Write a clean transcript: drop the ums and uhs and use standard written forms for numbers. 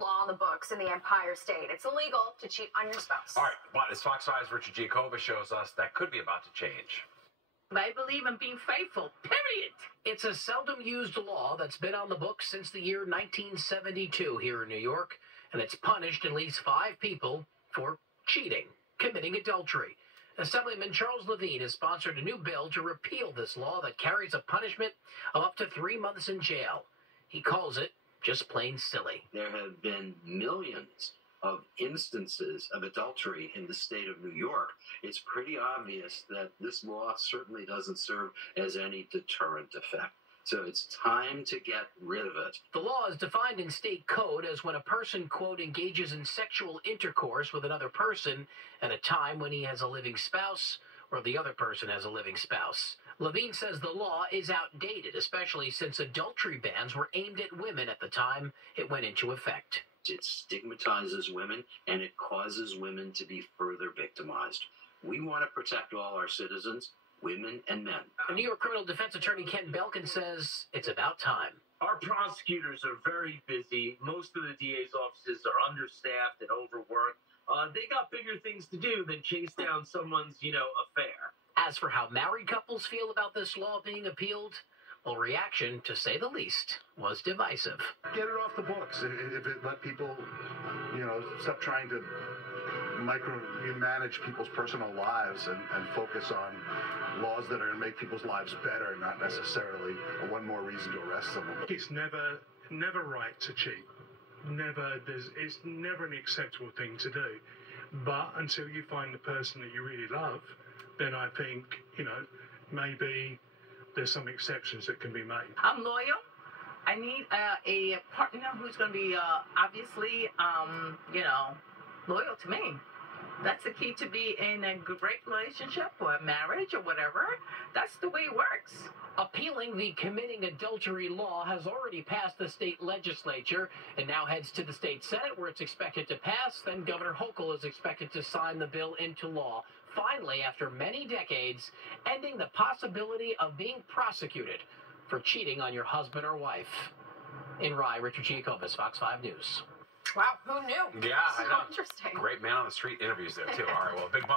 Law on the books in the Empire State. It's illegal to cheat on your spouse. All right, but as Fox 5's Richard Giacova shows us, that could be about to change. I believe in being faithful, period. It's a seldom used law that's been on the books since the year 1972 here in New York, and it's punished at least 5 people for cheating, committing adultery. Assemblyman Charles Levine has sponsored a new bill to repeal this law that carries a punishment of up to 3 months in jail. He calls it just plain silly. There have been millions of instances of adultery in the state of New York. It's pretty obvious that this law certainly doesn't serve as any deterrent effect. So it's time to get rid of it. The law is defined in state code as when a person, quote, engages in sexual intercourse with another person at a time when he has a living spouse or the other person has a living spouse. Levine says the law is outdated, especially since adultery bans were aimed at women at the time it went into effect. It stigmatizes women, and it causes women to be further victimized. We want to protect all our citizens, women and men. New York criminal defense attorney Ken Belkin says it's about time. Our prosecutors are very busy. Most of the DA's offices are understaffed and overworked. They got bigger things to do than chase down someone's, affair. As for how married couples feel about this law being appealed, well, reaction, to say the least, was divisive. Get it off the books. If it let people, stop trying to micromanage people's personal lives and focus on laws that are going to make people's lives better, not necessarily one more reason to arrest someone. It's never right to cheat. It's never an acceptable thing to do. But until you find the person that you really love, then I think, maybe there's some exceptions that can be made. I'm loyal. I need a partner who's going to be obviously, loyal to me. That's the key to be in a great relationship or a marriage or whatever. That's the way it works. Appealing the committing adultery law has already passed the state legislature and now heads to the state Senate, where it's expected to pass. Then Governor Hochul is expected to sign the bill into law. Finally, after many decades, ending the possibility of being prosecuted for cheating on your husband or wife. In Rye, Richard Giacova, Fox 5 News. Wow, who knew? Yeah, so I know. Interesting. Great man on the street interviews there, too. All right, well, big